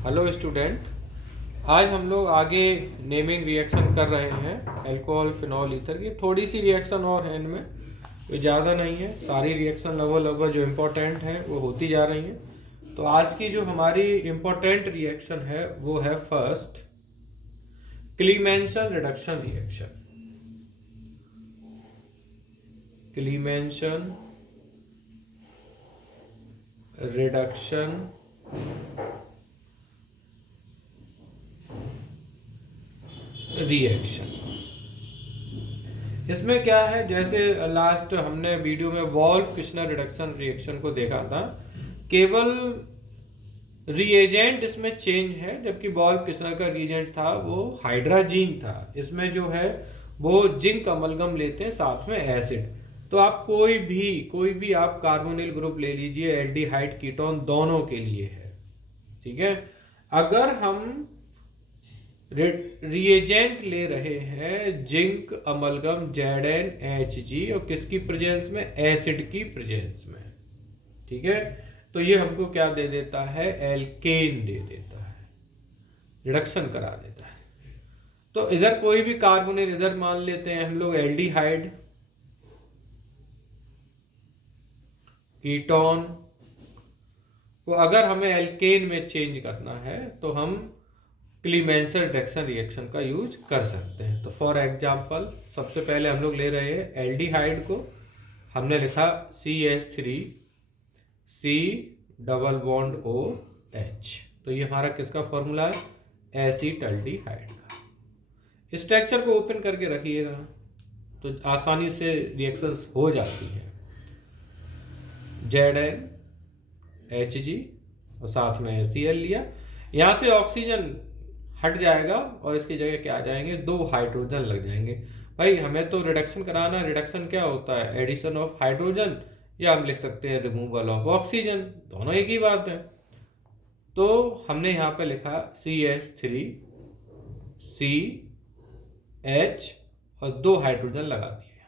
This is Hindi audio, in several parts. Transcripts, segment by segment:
Hello student. आज हम लोग आगे नेमिंग रिएक्शन कर रहे हैं अल्कोहल फिनॉल ईथर की। थोड़ी सी रिएक्शन और है इनमें, कोई ज़्यादा नहीं है। सारी रिएक्शन लगभग जो इम्पोर्टेंट हैं वो होती जा रही हैं। तो आज की जो हमारी इम्पोर्टेंट रिएक्शन है वो है first क्लीमेंशन reduction reaction. क्लीमेंशन reduction reaction. इसमें क्या है, जैसे लास्ट हमने वीडियो में वॉल्फ किश्नर रिडक्शन रिएक्शन को देखा था, केवल रिएजेंट इसमें चेंज है, जबकि वॉल्फ किश्नर का रिएजेंट था वो हाइड्राजीन था। इसमें जो है वो जिंक अमलगम लेते हैं साथ में एसिड। तो आप कोई भी आप कार्बोनिल ग्रुप ले लीजिए, एल्डिहाइड कीटोन दोनों के लिए है, ठीक है। अगर हम रिएजेंट ले रहे हैं जिंक अमलगम ZnHg और किसकी प्रेजेंस में, एसिड की प्रेजेंस में, ठीक है। तो ये हमको क्या दे देता है, एल्केन दे देता है, रिडक्शन करा देता है। तो इधर कोई भी कार्बोनिल, इधर मान लेते हैं हम लोग एल्डिहाइड कीटोन को, अगर हमें एल्केन में चेंज करना है तो हम क्लीमेंसन रिडक्शन रिएक्शन का यूज कर सकते हैं। तो फॉर एग्जांपल सबसे पहले हम लोग ले रहे हैं एल्डिहाइड को, हमने लिखा CH3 C double bond OH। तो ये हमारा किसका फॉर्मूला है, एसीटल्डिहाइड का। स्ट्रक्चर को ओपन करके रखिएगा तो आसानी से रिएक्शन हो जाती है। ZnHg और साथ में Cl लिया, यहाँ से ऑक्सीजन हट जाएगा और इसकी जगह क्या आ जाएंगे, 2 हाइड्रोजन लग जाएंगे। भाई हमें तो रिडक्शन कराना है, रिडक्शन क्या होता है, एडिशन ऑफ हाइड्रोजन, या हम लिख सकते हैं रिमूवल ऑफ ऑक्सीजन, दोनों एक ही बात है। तो हमने यहाँ पे लिखा CH3 CH और 2 हाइड्रोजन लगा दिए।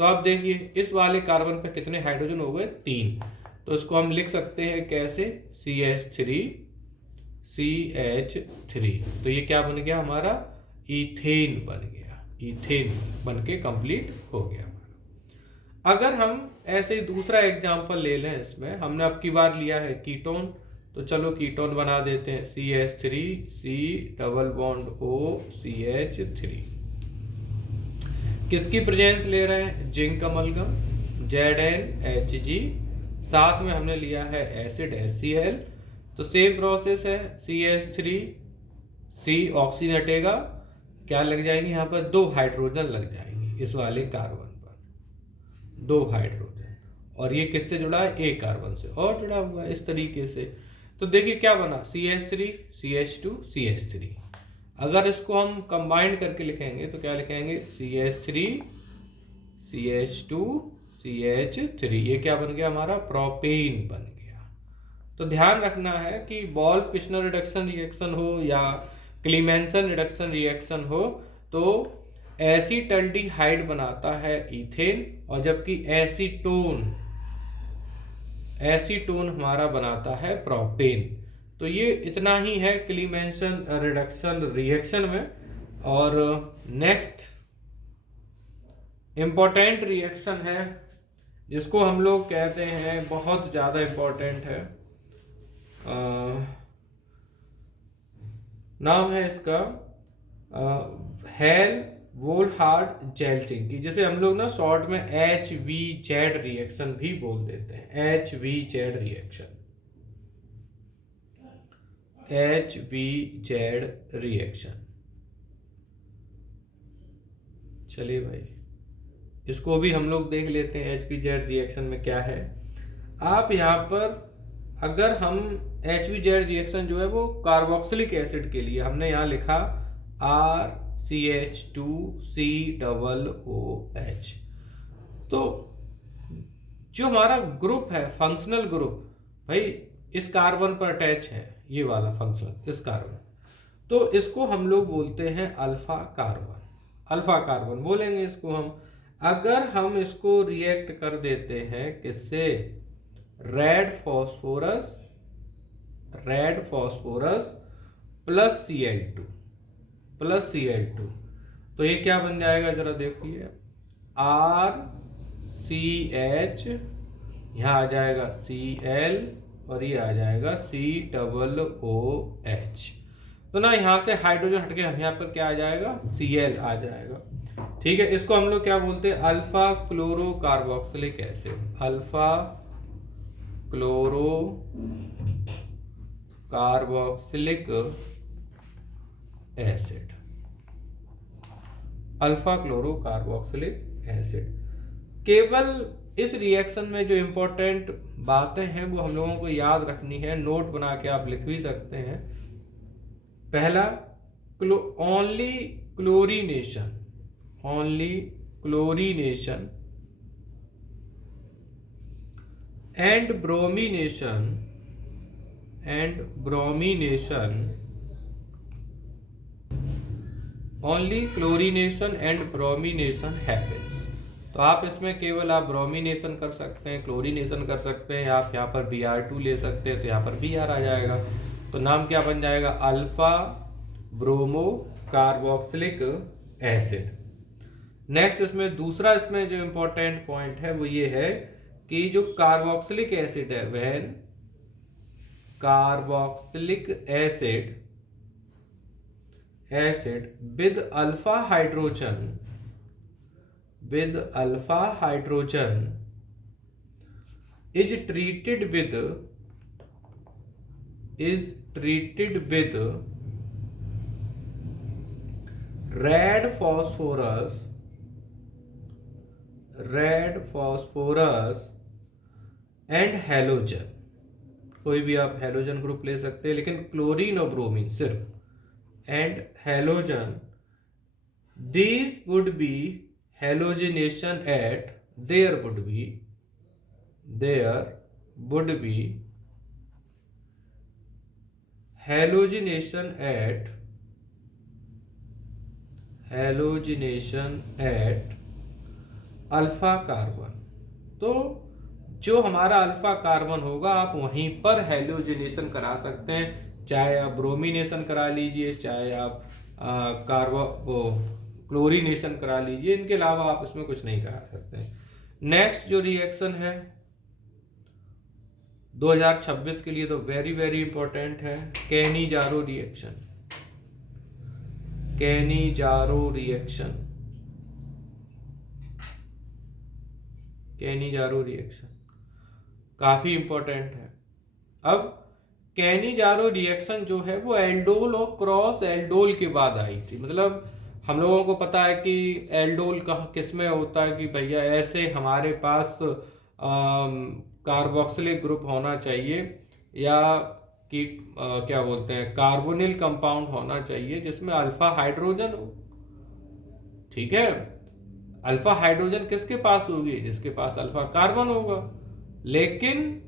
तो आप देखिए इस वाले कार्बन पे कितने हाइड्रोजन हो गए, 3। तो इसको हम लिख सकते हैं कैसे, CH3 CH3। तो ये क्या बन गया हमारा, इथेन बन गया, इथेन बन के कंप्लीट हो गया। अगर हम ऐसे ही दूसरा एग्जांपल ले लें, इसमें हमने अब की बार लिया है कीटोन, तो चलो कीटोन बना देते हैं, CH3 C double bond O CH3। किसकी प्रेजेंस ले रहे हैं, जिंक अमलगम ZnHg, साथ में हमने लिया है एसिड HCl। तो सेम प्रोसेस है, CH3 C ऑक्सीजन हटेगा, क्या लग जाएंगे यहाँ पर, 2 हाइड्रोजन लग जाएंगे इस वाले कार्बन पर, 2 हाइड्रोजन। और ये किससे जुड़ा है, एक कार्बन से और जुड़ा हुआ है इस तरीके से। तो देखिए क्या बना, CH3 CH2 CH3। अगर इसको हम कंबाइन करके लिखेंगे तो क्या लिखेंगे, CH3 CH2 CH3। ये क्या बन गया हमारा, प्रोपेन बन गया। तो ध्यान रखना है कि वॉल्फ किश्नर रिडक्शन रिएक्शन हो या क्लीमेंसन रिडक्शन रिएक्शन हो, तो एसीटल्डिहाइड बनाता है इथेन, और जबकि एसीटोन हमारा बनाता है प्रोपेन। तो ये इतना ही है क्लीमेंसन रिडक्शन रिएक्शन में। और नेक्स्ट इम्पोर्टेंट रिएक्शन है जिसको हम लोग कहते हैं, बहुत ज़्यादा इम्पोर्टेंट है, नाम है इसका हेल वोल्हार्ड जेल्सिंग की, जिसे हम लोग ना शॉर्ट में HVZ रिएक्शन भी बोल देते हैं, HVZ रिएक्शन, HVZ रिएक्शन। चलिए भाई इसको भी हम लोग देख लेते हैं, HVZ रिएक्शन में क्या है। आप यहाँ पर अगर हम HVZ रिएक्शन जो है वो कार्बोक्सिलिक एसिड के लिए, हमने यहाँ लिखा RCH2C डबल OH। तो जो हमारा ग्रुप है, फंक्शनल ग्रुप, भाई इस कार्बन पर अटैच है, ये वाला फंक्शनल इस कार्बन, तो इसको हम लोग बोलते हैं अल्फा कार्बन, अल्फा कार्बन बोलेंगे इसको हम। अगर हम इसको रिएक्ट कर देते हैं किससे, red phosphorus red phosphorus plus Cl2 plus Cl2। तो ये क्या बन जाएगा जरा देखिए, RCH, यहाँ आ जाएगा Cl और ये आ जाएगा COOH। तो ना यहाँ से हाइड्रोजन हटके हम यहाँ पर क्या आ जाएगा, Cl आ जाएगा। ठीक है, इसको हम लोग क्या बोलते हैं, alpha chloro carboxylic acid, alpha chloro carboxylic acid, alpha chloro carboxylic acid. केवल इस रिएक्शन में जो इंपॉर्टेंट बातें हैं वो हम लोगों को याद रखनी है, नोट बना के आप लिख भी सकते हैं। पहला, only chlorination, only chlorination and bromination only chlorination and bromination happens. तो आप इसमें केवल आप ब्रोमिनेशन कर सकते हैं, क्लोरीनेशन कर सकते हैं, आप यहाँ पर Br2 ले सकते हैं, तो यहाँ पर Br आ जाएगा। तो नाम क्या बन जाएगा, alpha bromo carboxylic acid. Next इसमें दूसरा, इसमें जो इंपॉर्टेंट पॉइंट है वो ये है कि जो कार्बोक्सिलिक एसिड है, वह carboxylic acid with alpha hydrogen is treated with red phosphorus and halogen। कोई भी आप हेलोजन ग्रुप ले सकते हैं, लेकिन क्लोरीन और ब्रोमीन सिर्फ, and halogen, these would be halogenation at, there would be halogenation at alpha carbon. तो जो हमारा अल्फा कार्बन होगा आप वहीं पर हेलोजिनेशन करा सकते हैं, चाहे आप ब्रोमिनेशन करा लीजिए, चाहे आप क्लोरीनेशन करा लीजिए, इनके अलावा आप इसमें कुछ नहीं करा सकते। नेक्स्ट जो रिएक्शन है 2026 के लिए तो वेरी वेरी इंपॉर्टेंट है, कैनी-जारो रिएक्शन। कैनी-जारो रिएक्शन काफी इंपॉर्टेंट है। अब कैनी-जारो रिएक्शन जो है वो एल्डोल और क्रॉस एल्डोल के बाद आई थी। मतलब हम लोगों को पता है कि एल्डोल का किसमें होता है कि भैया ऐसे हमारे पास कार्बोक्सिलिक ग्रुप होना चाहिए, या कि क्या बोलते हैं, कार्बोनिल कंपाउंड होना चाहिए जिसमें अल्फा हाइड्रोजन हो। ठीक है, अल्फा हाइड्रोजन किसके पास होगी, जिसके पास अल्फा कार्बन होगा। लेकिन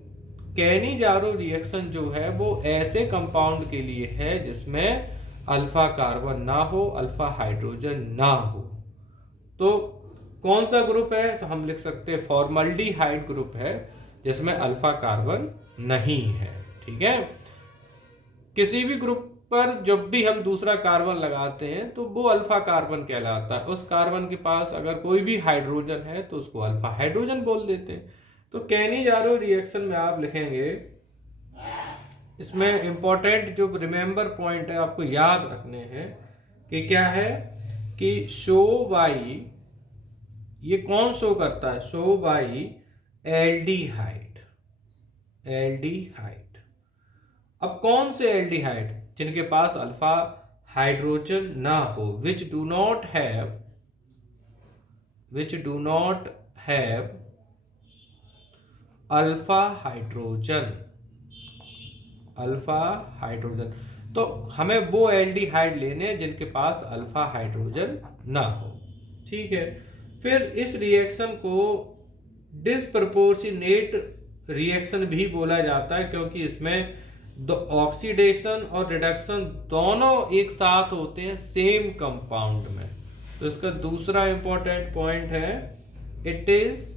कैनी-जारो रिएक्शन जो है वो ऐसे कंपाउंड के लिए है जिसमें अल्फा कार्बन ना हो, अल्फा हाइड्रोजन ना हो। तो कौन सा ग्रुप है, तो हम लिख सकते हैं फॉर्मल्डिहाइड ग्रुप है जिसमें अल्फा कार्बन नहीं है। ठीक है, किसी भी ग्रुप पर जब भी हम दूसरा कार्बन लगाते हैं तो वो अल्फा कार्बन कहलाता है। उस कार्बन के पास अगर कोई भी हाइड्रोजन है तो उसको अल्फा हाइड्रोजन बोल देते हैं। तो कैनी-जारो रिएक्शन में आप लिखेंगे, इसमें इंपॉर्टेंट जो रिमेंबर पॉइंट है आपको याद रखने हैं कि क्या है कि शो बाई, ये कौन शो करता है, शो बाई एल्डिहाइड। अब कौन से एल्डिहाइड, जिनके पास अल्फा हाइड्रोजन ना हो, which do not have alpha hydrogen. तो हमें वो एल्डिहाइड लेने जिनके पास अल्फा हाइड्रोजन ना हो। ठीक है, फिर इस रिएक्शन को डिस्प्रपोर्शनेट रिएक्शन भी बोला जाता है, क्योंकि इसमें ऑक्सीडेशन और रिडक्शन दोनों एक साथ होते हैं सेम कंपाउंड में। तो इसका दूसरा इंपॉर्टेंट पॉइंट है, it is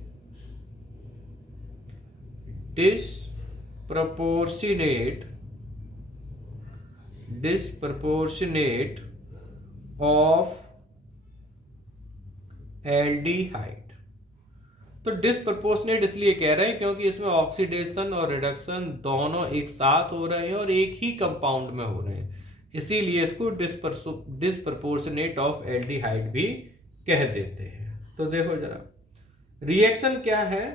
disproportionate disproportionate of aldehyde. तो डिस्प्रपोर्शनेट इसलिए कह रहे हैं क्योंकि इसमें ऑक्सीडेशन और रिडक्शन दोनों एक साथ हो रहे हैं और एक ही कंपाउंड में हो रहे हैं, इसीलिए इसको डिस्प्रपोर्शनेट ऑफ एल्डिहाइड भी कह देते हैं। तो देखो जरा रिएक्शन क्या है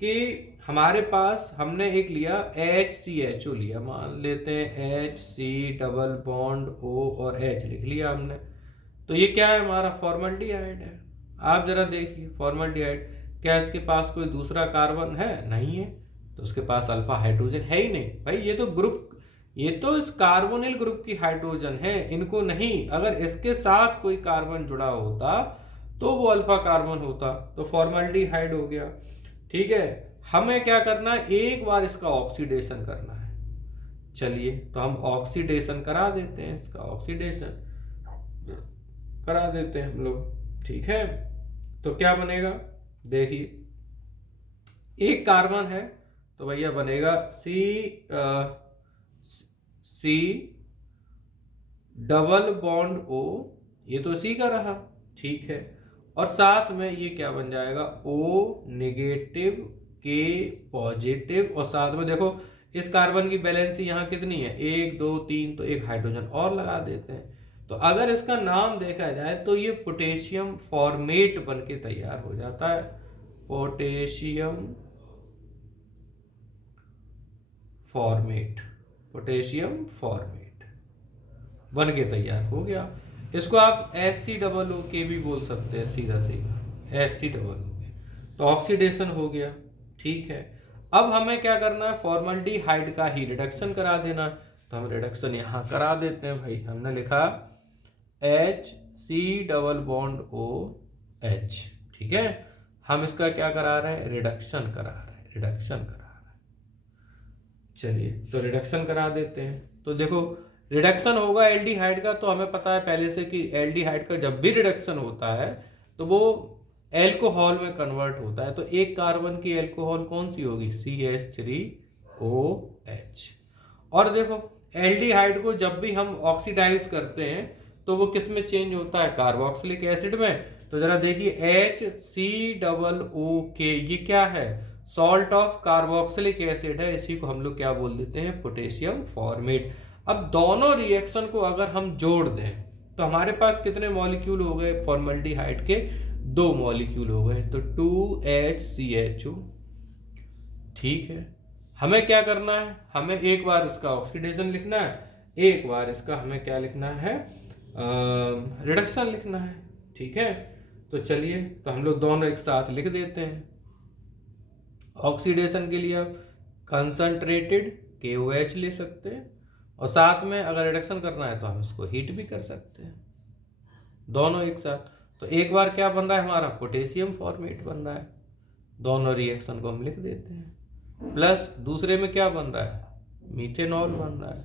कि हमारे पास हमने एक लिया HCHO लिया, मान लेते हैं HC डबल बॉन्ड O और H लिख लिया हमने। तो ये क्या है, हमारा फॉर्मल्डिहाइड है। आप जरा देखिए फॉर्मल्डिहाइड, क्या इसके पास कोई दूसरा कार्बन है? नहीं है। तो उसके पास अल्फा हाइड्रोजन है ही नहीं भाई, ये तो ग्रुप, ये तो इस कार्बोनिल ग्रुप की हाइड्रोजन है, इनको नहीं। अगर इसके साथ कोई कार्बन जुड़ा होता तो वो अल्फा कार्बन होता, तो फॉर्मल्डिहाइड हो गया। ठीक है, हमें क्या करना है, एक बार इसका ऑक्सीडेशन करना है। चलिए तो हम ऑक्सीडेशन करा देते हैं, इसका ऑक्सीडेशन करा देते हैं हम लोग। ठीक है, तो क्या बनेगा, देखिए एक कार्बन है तो भैया बनेगा C डबल बॉन्ड O, ये तो C का रहा। ठीक है, और साथ में ये क्या बन जाएगा, O नेगेटिव K पॉजिटिव, और साथ में देखो इस कार्बन की वैलेंसी यहाँ कितनी है, 1 2 3, तो एक हाइड्रोजन और लगा देते हैं। तो अगर इसका नाम देखा जाए तो ये पोटेशियम फॉर्मेट बन के तैयार हो जाता है, पोटेशियम फॉर्मेट, पोटेशियम फॉर्मेट बन के तैयार हो गया। इसको आप HCOO भी बोल सकते हैं, सीधा सीधा HCOO। तो ऑक्सीडेशन हो गया। ठीक है, अब हमें क्या करना है, फॉर्मल्डिहाइड का ही रिडक्शन करा देना। तो हम रिडक्शन यहाँ करा देते हैं भाई, हमने लिखा HC डबल बॉन्ड OH। ठीक है, हम इसका क्या करा रहे हैं, रिडक्शन करा रहे हैं, रिडक्शन करा रहे हैं। चलिए तो रिडक्शन करा देते हैं। तो देखो रिडक्शन होगा एल्डिहाइड का, तो हमें पता है पहले से कि एल्डिहाइड का जब भी रिडक्शन होता है तो वो एल्कोहल में कन्वर्ट होता है। तो एक कार्बन की एल्कोहल कौन सी होगी, CH3OH। और देखो एल्डिहाइड को जब भी हम ऑक्सीडाइज करते हैं तो वो किस में चेंज होता है, कार्बोक्सिलिक एसिड में। तो जरा देखिए HCOOK, ये क्या है, सॉल्ट ऑफ कार्बोक्सिलिक एसिड है, इसी को हम लोग क्या बोल देते हैं, पोटेशियम फॉर्मेट। अब दोनों रिएक्शन को अगर हम जोड़ दें तो हमारे पास कितने मॉलिक्यूल हो गए, फॉर्मल्डिहाइड के 2 मॉलिक्यूल हो गए, तो 2HCHO। ठीक है, हमें क्या करना है, हमें एक बार इसका ऑक्सीडेशन लिखना है, एक बार इसका हमें क्या लिखना है, रिडक्शन लिखना है। ठीक है, तो चलिए तो हम लोग दोनों एक साथ लिख देते हैं। ऑक्सीडेशन के लिए आप कंसंट्रेटेड KOH ले सकते हैं, और साथ में अगर रिडक्शन करना है तो हम इसको हीट भी कर सकते हैं, दोनों एक साथ। तो एक बार क्या बन रहा है, हमारा पोटेशियम फॉर्मेट बन रहा है, दोनों रिएक्शन को हम लिख देते हैं। प्लस दूसरे में क्या बन रहा है, मीथेनॉल बन रहा है,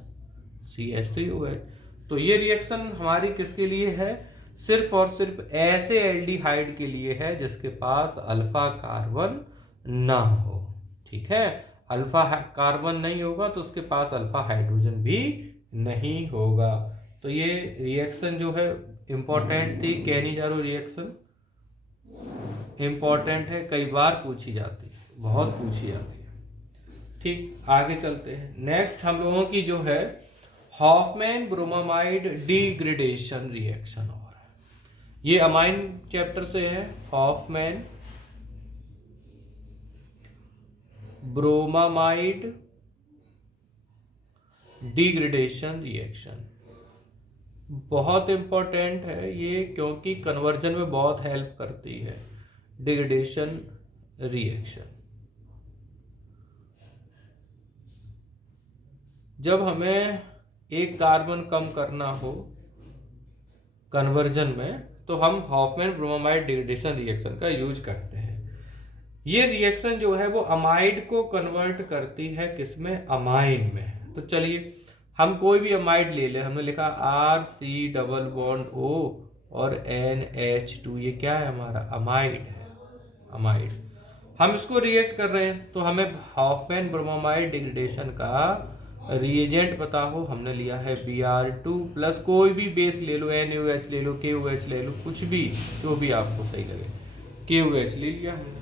CH3OH। तो ये रिएक्शन हमारी किसके लिए है, सिर्फ और सिर्फ ऐसे एल्डिहाइड के लिए है जिसके पास अल्फा कार्बन ना हो। ठीक है, अल्फा कार्बन नहीं होगा तो उसके पास अल्फा हाइड्रोजन भी नहीं होगा। तो ये रिएक्शन जो है इंपॉर्टेंट थी, कैनिजारो रिएक्शन इंपॉर्टेंट है, कई बार पूछी जाती है, बहुत पूछी जाती है। ठीक, आगे चलते हैं। नेक्स्ट हम लोगों की जो है हॉफमैन ब्रोमामाइड डिग्रेडेशन रिएक्शन हो रहा है, ये अमाइन चैप्टर से है, हॉफमैन ब्रोमामाइड डिग्रेडेशन रिएक्शन बहुत इंपॉर्टेंट है ये, क्योंकि कन्वर्जन में बहुत हेल्प करती है डिग्रेडेशन रिएक्शन। जब हमें एक कार्बन कम करना हो कन्वर्जन में तो हम हॉफमैन ब्रोमामाइड डिग्रेडेशन रिएक्शन का यूज करते हैं। ये रिएक्शन जो है वो अमाइड को कन्वर्ट करती है किसमें, अमाइन में। तो चलिए हम कोई भी अमाइड ले लें, हमने लिखा RC डबल बॉन्ड O और NH2, ये क्या है, हमारा अमाइड है, अमाइड। हम इसको रिएक्ट कर रहे हैं तो हमें हॉफमैन ब्रोमामाइड डिग्रेडेशन का रिएजेंट पता हो, हमने लिया है Br2 प्लस कोई भी बेस ले लो, NaOH ले लो, KOH ले लो, कुछ भी जो भी आपको सही लगे, KOH ले लिया हमने।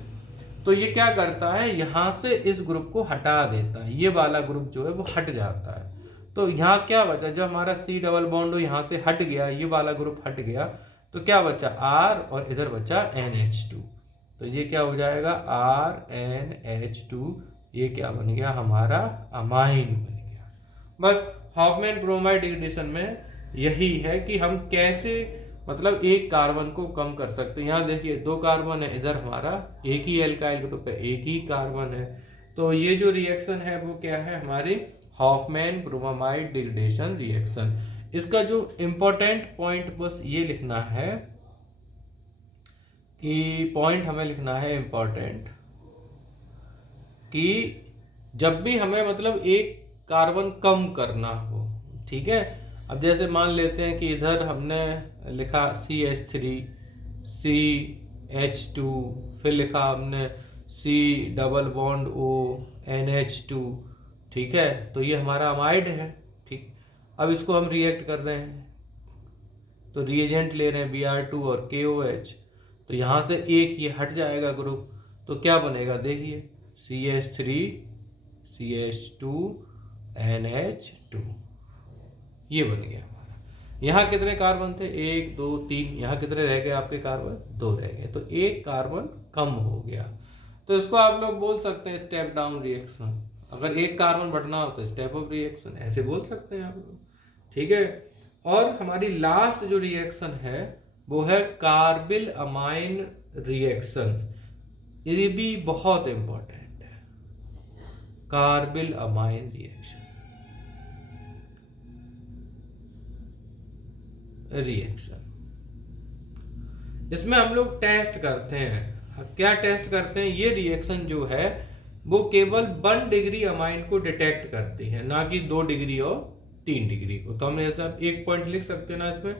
तो ये क्या करता है, यहाँ से इस ग्रुप को हटा देता है, ये वाला ग्रुप जो है वो हट जाता है। तो यहाँ क्या बचा, जब हमारा C डबल बॉन्ड यहाँ से हट गया, ये वाला ग्रुप हट गया, तो क्या बचा R और इधर बचा NH2। तो ये क्या हो जाएगा RNH2, ये क्या बन गया हमारा अमाइन बन गया। बस हॉफमैन ब्रोमाइड डिग्रेडेशन में यही है कि हम कैसे मतलब एक कार्बन को कम कर सकते हैं। यहाँ देखिए 2 कार्बन है, इधर हमारा एक ही एल्काइल ग्रुप है, एक ही कार्बन है। तो ये जो रिएक्शन है वो क्या है, हमारी हॉफमैन ब्रोमाइड डिग्रेडेशन रिएक्शन। इसका जो इम्पोर्टेंट पॉइंट बस ये लिखना है कि पॉइंट हमें लिखना है इम्पोर्टेंट कि जब भी हमें मतलब एक कार्बन कम करना हो, ठीक है। अब जैसे मान लेते हैं कि इधर हमने लिखा CH3 CH2, फिर लिखा हमने C double bond O NH2, ठीक है। तो ये हमारा अमाइड है, ठीक। अब इसको हम रिएक्ट कर रहे हैं, तो रिएजेंट ले रहे हैं Br2 और KOH, तो यहाँ से एक ये हट जाएगा ग्रुप, तो क्या बनेगा देखिए CH3 CH2 NH2, ये बन गया हमारा। यहाँ कितने कार्बन थे, 1 2 3, यहाँ कितने रह गए आपके कार्बन, 2 रह गए, तो एक कार्बन कम हो गया। तो इसको आप लोग बोल सकते हैं स्टेप डाउन रिएक्शन। अगर एक कार्बन बढ़ना हो तो स्टेप अप रिएक्शन, ऐसे बोल सकते हैं आप लोग, ठीक है। और हमारी लास्ट जो रिएक्शन है वो है कार्बिल अमाइन रिएक्शन। ये भी बहुत इंपॉर्टेंट है, कार्बिल अमाइन रिएक्शन। इसमें हम लोग टेस्ट करते हैं, क्या टेस्ट करते हैं, ये रिएक्शन जो है वो केवल 1 डिग्री अमाइन को डिटेक्ट करती है, ना कि 2 डिग्री और 3 डिग्री को। तो हम ऐसा एक पॉइंट लिख सकते हैं ना इसमें,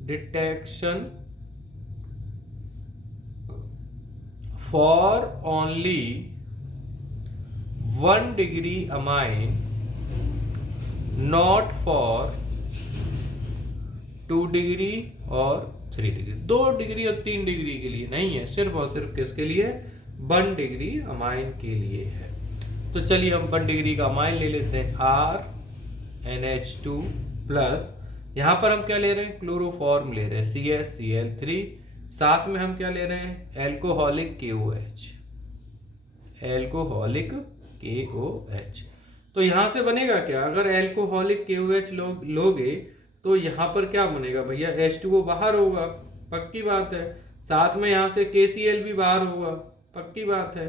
detection for only 1 degree amine, not for 2 degree और 3 डिग्री। 2 डिग्री और 3 डिग्री के लिए नहीं है, सिर्फ और सिर्फ किसके लिए, 1 डिग्री अमाइन के लिए है। तो चलिए हम 1 डिग्री का अमाइन ले लेते हैं, RNH2 प्लस, यहाँ पर हम क्या ले रहे हैं, क्लोरोफॉर्म ले रहे हैं, CH3, साथ में हम क्या ले रहे हैं, एल्कोहलिक KOH, एल्कोहलिक KOH। तो यहां से बनेगा क्या, अगर एल्कोहलिक KOH लोगे तो यहाँ पर क्या बनेगा भैया, H2O बाहर होगा, पक्की बात है। साथ में यहाँ से KCl भी बाहर होगा, पक्की बात है।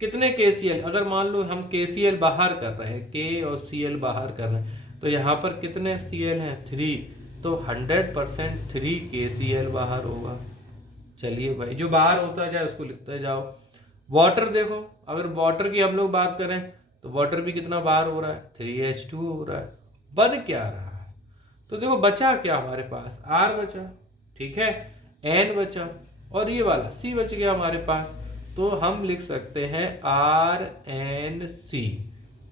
कितने KCl, अगर मान लो हम KCl बाहर कर रहे हैं, K और Cl बाहर कर रहे हैं, तो यहाँ पर कितने Cl हैं, 3, तो 100% 3 KCl बाहर होगा। चलिए भाई, जो बाहर होता जाए उसको लिखते जाओ। वाटर देखो, अगर वाटर की हम लोग बात करें तो वाटर भी कितना बाहर हो रहा है, 3H2 हो रहा है। बन क्या रहा है, तो देखो बचा क्या हमारे पास, R बचा, ठीक है, N बचा और ये वाला C बच गया हमारे पास। तो हम लिख सकते हैं RNC।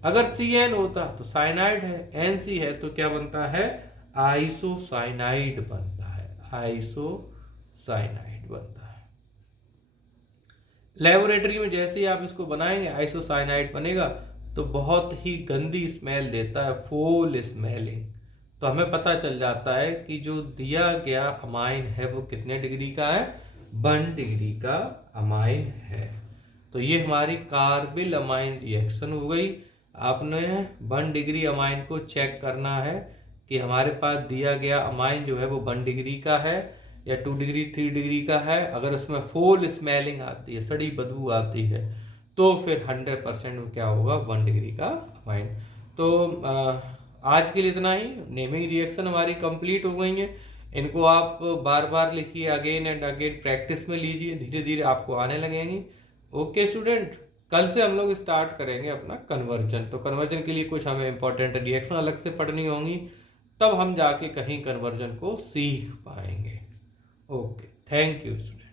अगर CN होता तो साइनाइड है, NC है तो क्या बनता है, आइसोसाइनाइड बनता है, आइसोसाइनाइड बनता है। लेबोरेटरी में जैसे ही आप इसको बनाएंगे आइसोसाइनाइड बनेगा, तो बहुत ही गंदी स्मेल देता है, फोल स्मेलिंग। तो हमें पता चल जाता है कि जो दिया गया अमाइन है वो कितने डिग्री का है, 1 डिग्री का अमाइन है। तो ये हमारी कार्बिल अमाइन रिएक्शन हो गई। आपने 1 डिग्री अमाइन को चेक करना है कि हमारे पास दिया गया अमाइन जो है वो 1 डिग्री का है या 2 डिग्री 3 डिग्री का है। अगर उसमें फोल स्मेलिंग आती है, सड़ी बदबू आती है, तो फिर 100% क्या होगा, 1 डिग्री का अमाइन। तो आज के लिए इतना ही। नेमिंग रिएक्शन हमारी कंप्लीट हो गई है। इनको आप बार बार लिखिए, अगेन एंड अगेन प्रैक्टिस में लीजिए, धीरे धीरे आपको आने लगेंगी। ओके स्टूडेंट, कल से हम लोग स्टार्ट करेंगे अपना कन्वर्जन। तो कन्वर्जन के लिए कुछ हमें इंपॉर्टेंट रिएक्शन अलग से पढ़नी होंगी, तब हम जाके कहीं कन्वर्जन को सीख पाएंगे। Okay, thank you student.